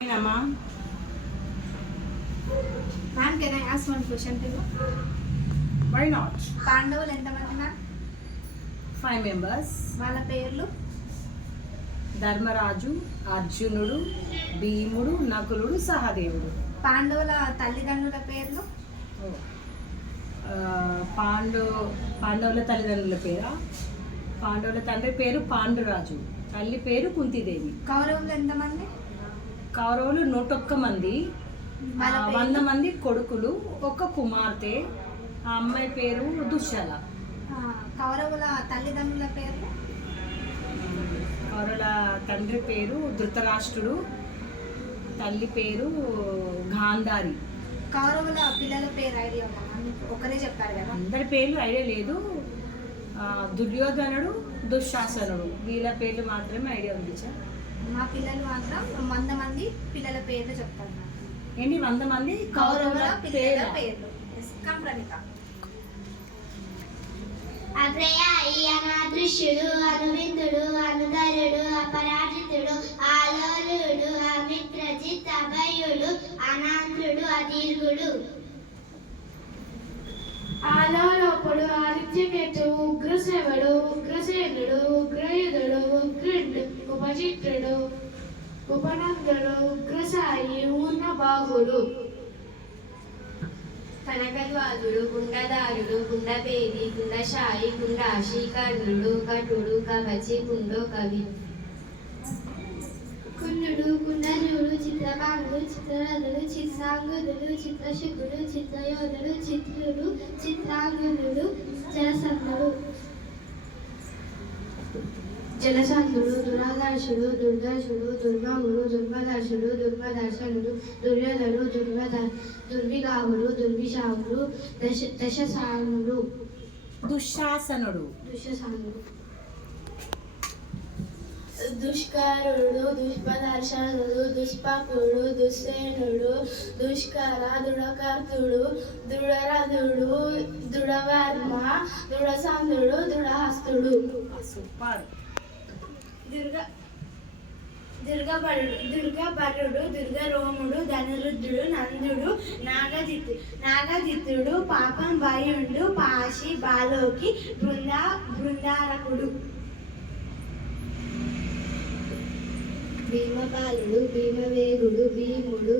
Ma'am, can I ask one question to you? why not? పాండవులు ఎంతమంది ma'am? 5 members. వాళ్ళ పేర్లు? ధర్మరాజు, అర్జునుడు, భీముడు, నకులుడు, సహదేవుడు. పాండవుల తల్లిదండ్రుల పేర్లు? పాండవుల తల్లిదండ్రుల పేరా? పాండవుల తండ్రి పేరు పాండురాజు, తల్లి పేరు కుంతిదేవి. కౌరవులు ఎంతమంది? కౌరవులు 101 మంది, 100 మంది కొడుకులు, ఒక కుమార్తె. ఆ అమ్మాయి పేరు దుశ్శల. కౌరవుల తల్లిదండ్రుల పేర్లు? కౌరవుల తండ్రి పేరు ధృతరాష్ట్రుడు, తల్లి పేరు గాంధారి. కౌరవుల పిల్లల పేరు ఐడియా ఒకరే చెప్పారు కదా? అందరి పేర్లు ఐడియా లేదు. దుర్యోధనుడు, దుశ్శాసనుడు, వీళ్ళ పేర్లు మాత్రమే ఐడియా ఉంది. మా పిల్లలు మాత్రం 100 మంది పిల్లల పేర్లు చెప్తారు. ఏంటి 100 మంది కౌరవుల పిల్లల పేర్లు? ప్రణిత. అగ్రయ అనాదృశ్యుడు, అనువిందుడు, అనుధరుడు, అపరాజితుడు, ఆలోలుడు, అమిత్రజిత్, అభయుడు, అనాంధ్రుడు, అదీర్ఘుడు. ఆలోలోపుడు, ఆదిత్యకేతువు, ఉగ్రసేవుడు, ఉగ్రసేనుడు, ఉగ్రయుధుడు, ఉగ్రుడు, ఉపచిత్రుడు, ఉపనందుడు, ఉగ్రసాయి, ఊర్ణబాహుడు. కనకద్వాదుడు, కుండదారుడు, కుండపేది, కుండశాయి, కుండాశి, కర్ణుడు, కటుడు, కవచి, కుండో కవి. కుండుడు, కుండలుడు, చిత్రపాంగుడు, చిత్రరథుడు, చిత్రాంగుదుడు, చిత్రశుకుడు, చిత్రయోధుడు, చిత్రుడు, చిత్రాంగుదుడు, జలసంధుడు. జలసంధుడు, దురాదర్శుడు, దుర్దర్శుడు, దుర్గముడు, దుర్మదర్శుడు, దుర్మదర్శనుడు, దుర్యోధనుడు, దుర్విగాహుడు, దుర్విశాఖుడు, దశసానుడు. దుశ్శాసనుడు. దుష్కరుడు, దుష్పదర్శనుడు, దుష్పకుడు, దుస్సేనుడు, దుష్కర, దృఢకర్తుడు, దృఢరథుడు, దృఢవర్మ, దృఢసంధుడు, దృఢహస్తుడు. సూపర్. దుర్గబరుడు, దుర్గరోముడు, ధనురుద్ధుడు, నందుడు, నాగజిత్తుడు, పాపం భయుండు, పాశి, బాలోకి, బృందారకుడు. భీమబాలుడు, భీమవేగుడు, భీముడు,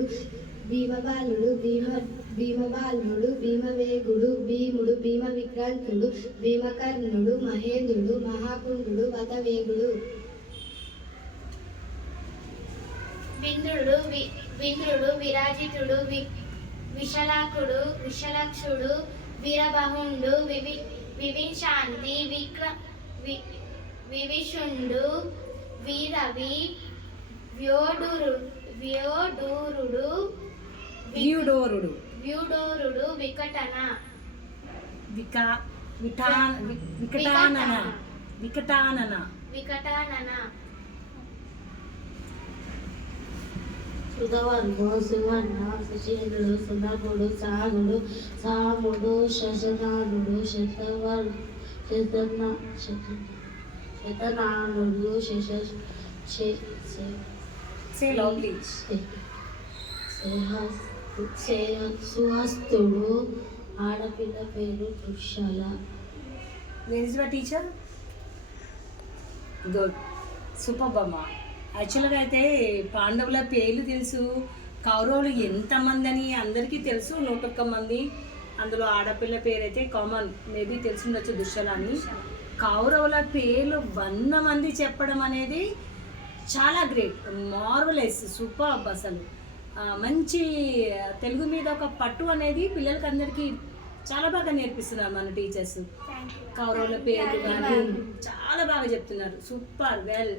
భీమబాలుడు, భీమబాలుడు, భీమవేగుడు, భీముడు, భీమ విక్రాంతుడు, భీమకర్ణుడు, మహేంద్రుడు, మహాకుండు, వతవేగుడు. వింద్రుడు, విరాజితుడు, విశలాకుడు, విశలక్షుడు, వీరబహుండు, వివిశాంతి, వివిషుండు, వీరవి, వ్యూడోరుడు, వికటానన. సుధవర్మ, సువర్ణ, సుశీలుడు, సునకుడు, సాగుడు, సాముడు, శశనానుడు, శతనానుడు, సుహస్తుడు. ఆడపిల్ల పేరు దుశ్శల. టీచర్ గుడ్, సూపర్ బొమ్మ. యాక్చువల్గా అయితే పాండవుల పేర్లు తెలుసు, కౌరవులు ఎంతమంది అని అందరికీ తెలుసు, 101 మంది. అందులో ఆడపిల్ల పేరు అయితే కామన్, మేబీ తెలిసిండొచ్చు, దుశ్శల అని. కౌరవుల పేర్లు 100 మంది చెప్పడం అనేది చాలా గ్రేట్, మార్వలెస్, సూపర్. అసలు మంచి తెలుగు మీద ఒక పట్టు అనేది పిల్లలకి అందరికీ చాలా బాగా నేర్పిస్తున్నారు మన టీచర్స్. కౌరవుల పేర్లు కానీ చాలా బాగా చెప్తున్నారు. Super, well.